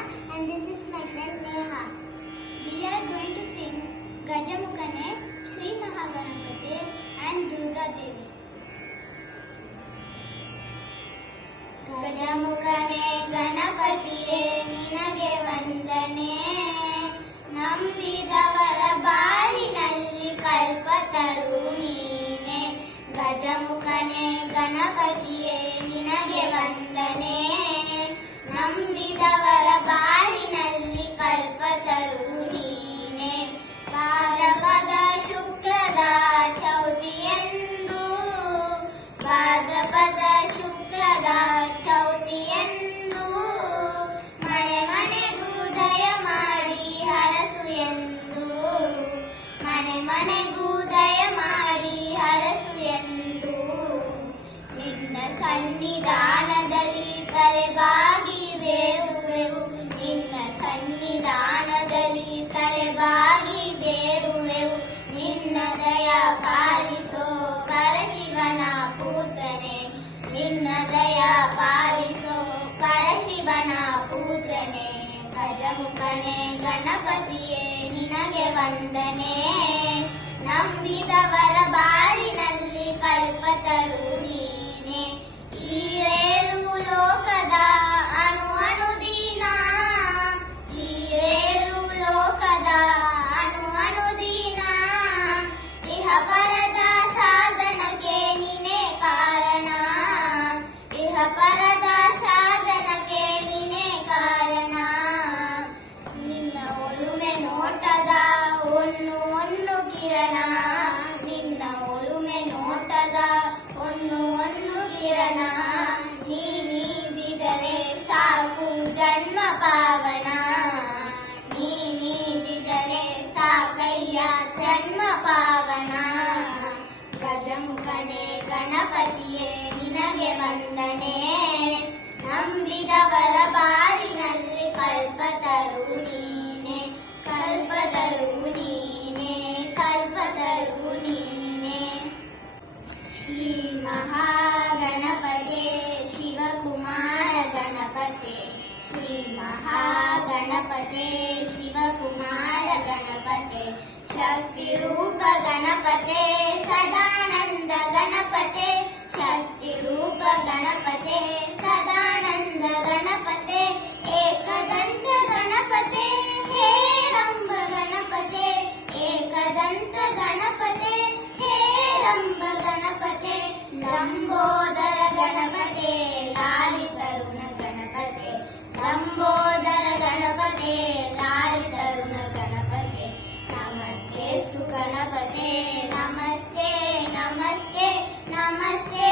and this is my friend Neha. We are going to sing Gajamukane, Sri Mahaganapati and Durga Devi. Gajamukane Ganapatiye Ninage Vandane Nambidavara Barinalli Kalpataru Neene Gajamukane Ganapatiye Ninage Vandane ನಂಬಿದವರ ಬಾಳಿನಲ್ಲಿ ಕಲ್ಪತರು ನೀನೆ ಭಾದ್ರಪದ ಶುಕ್ರದ ಚೌತಿಯಂದು ಭಾದ್ರಪದ ಶುಕ್ರದ ಚೌತಿಯಂದು ಮನೆ ಮನೆಗೂ ದಯ ಮಾಡಿ ಹರಸು ಎಂದು ಮನೆ ಮನೆಗೂ ದಯ ಮಾಡಿ ಹರಸು ಎಂದು ನಿನ್ನ ಸನ್ನಿಧಾನದಲ್ಲಿ ತಲೆಬಾಗಿ ನಿನ್ನ ಸನ್ನಿಧಾನದಲ್ಲಿ ತಲೆಬಾಗಿ ಬೇರುವೆವು ನಿನ್ನ ದಯ ಪಾಲಿಸೋ ಪರಶಿವನ ಪುತ್ರನೇ ನಿನ್ನ ದಯ ಪಾಲಿಸೋ ಪರಶಿವನ ಪುತ್ರನೇ ಗಜಮುಖನೇ ಗಣಪತಿಯೇ ನಿನಗೆ ವಂದನೆ ನಂಬಿದವರ ಬಾಳಿನಲ್ಲಿ ಕಲ್ಪತರು ನೀನೆ ಈರೇಳು ಲೋಕದ ಪರದ ಸಾಧನಕ್ಕೆ ನೀನೇ ಕಾರಣ ಪರದ ಸಾಧನಕ್ಕೆ ನೀನೇ ಕಾರಣ ನಿನ್ನ ಒಲುಮೆ ನೋಟದ ಒಂದು ಕಿರಣ ನಿನ್ನ ಒಲುಮೆ ನೋಟದ ಒಂದು ಕಿರಣ ನೀನಿದ್ದರೆ ಸಾಕು ಜನ್ಮ ಪಾವನ ನೀನಿದ್ದರೆ ಸಾಕಯ್ಯ ಜನ್ಮ ಪಾವನ ಗಜಮುಖನೇ ಗಣಪತಿಯೇ ನಿನಗೆ ವಂದನೆ ನಂಬಿದವರ ಬಾರಿನಲ್ಲಿ ಕಲ್ಪತರು ನೀನೆ ಕಲ್ಪತರು ನೀನೆ ಕಲ್ಪತರು ನೀನೆ ಶ್ರೀ ಮಹಾಗಣಪತೆ ಶಿವಕುಮಾರ ಗಣಪತೆ ಶ್ರೀ ಮಹಾಗಣಪತೆ ಶಿವಕುಮಾರ ಗಣಪತೆ ಶಕ್ತಿ ರೂಪ ಗಣಪತೆ ಸದಾನಂದ ಗಣಪತೆ ಶಕ್ತಿ ರೂಪ ಗಣಪತೆ ಸದಾನಂದ ಗಣಪತೆ ಏಕದಂತ ಗಣಪತೆ ಹೇ ರಂಬ ಗಣಪತೆ ಏಕದಂತ ಗಣಪತೆ ಹೇ ರಂಬ ಗಣಪತೆ ಲಂಬೋದರ ಗಣಪತೆ ಲಾಲಿ ತರುಣ ಗಣಪತೆ ಲಂಬೋದರ ಗಣಪತೆ ಲಾಲಿ ತರುಣ ಗಣಪತೆ ನಮಸ್ತೆಸ್ತು ಗಣಪತೆ ನಮಸ್ತೆ ನಮಸ್ತೆ ನಮಸ್ತೆ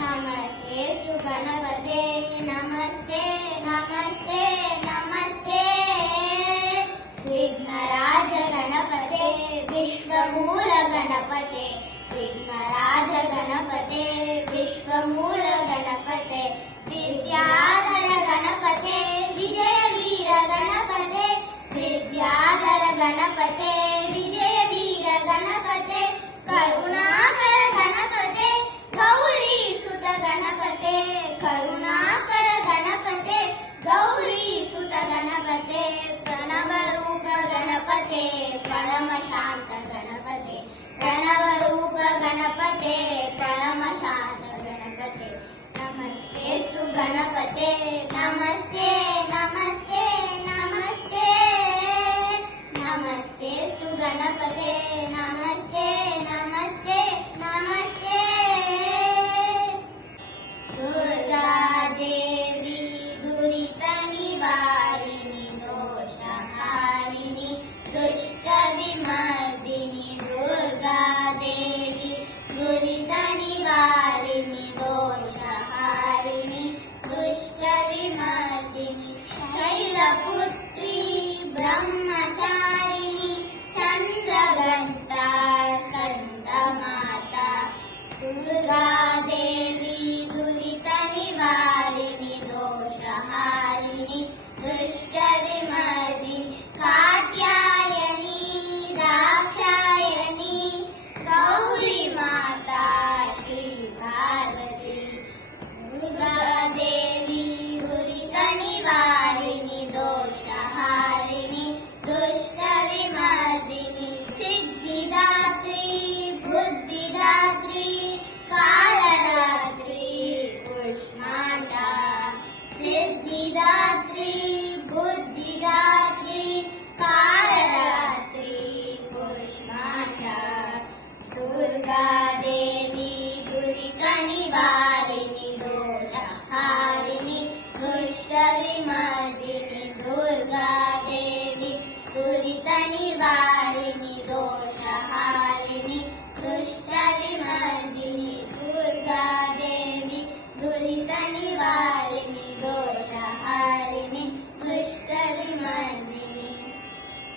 ನಮಸ್ತೆಸ್ತು ಗಣಪತೆ ನಮಸ್ತೆ ನಮಸ್ತೆ ನಮಸ್ತೆ ವಿಘ್ನರಾಜ ಗಣಪತೆ ವಿಶ್ವಮೂಲ ಗಣಪತೆ ವಿಘ್ನರಾಜ ಗಣಪತೆ ವಿಶ್ವಮೂಲ ಗಣಪತೆ ವಿದ್ಯಾಧರ ಗಣಪತೆ ವಿಜಯ ವೀರ ಗಣಪತೆ ವಿದ್ಯಾಧರ ಗಣಪತೆ ವಿಜಯ ವೀರ ಗಣಪತೆ ಕರುಣಾಕರ ಗಣಪತೆ ಗೌರಿ ಸುತ ಗಣಪತೆ ಕರುಣಾಕರ ಗಣಪತೆ ಗೌರಿ ಸುತ ಗಣಪತೆ ಪ್ರಣವ ರೂಪ ಗಣಪತೆ ಪರಮ ಶಾಂತ ಗಣಪತೆ ಪ್ರಣವ ರೂಪ ಗಣಪತೆ ಪರಮ ಶಾಂತ ಗಣಪತೆ ನಮಸ್ತೆಸ್ತು ಗಣಪತೆ ನಮಸ್ತೆ ನಮಸ್ತೆ ನಮಸ್ತೆ ನಮಸ್ತೆಸ್ತು ಗಣಪತೆ ನಮಸ್ತೆ ನಮಸ್ತೆ ನಮಸ್ತೆ ದುರ್ಗಾ ದೇವಿ ದುರಿತ ನಿವಾರಿಣಿ ದೋಷಹಾರಿಣಿ ದುಷ್ಟ ವಿಮರ್ದಿನಿ ದುರ್ಗಾ ದೇವಿ ದುರಿತ ನಿವಾರಿಣಿ ದೋಷಹಾರಿಣಿ ದುಷ್ಟ ವಿಮರ್ದಿನಿ ಶೈಲಪುತ್ರಿ ಬ್ರಹ್ಮಚಾರಿಣಿ ಚಂದ್ರಗಂಟ ಸಂತ ಮಾತಾ ದುರ್ಗಾ ದೇವಿ ದುರಿತ ನಿವಾರಿಣಿ ದೋಷಹಾರಿಣಿ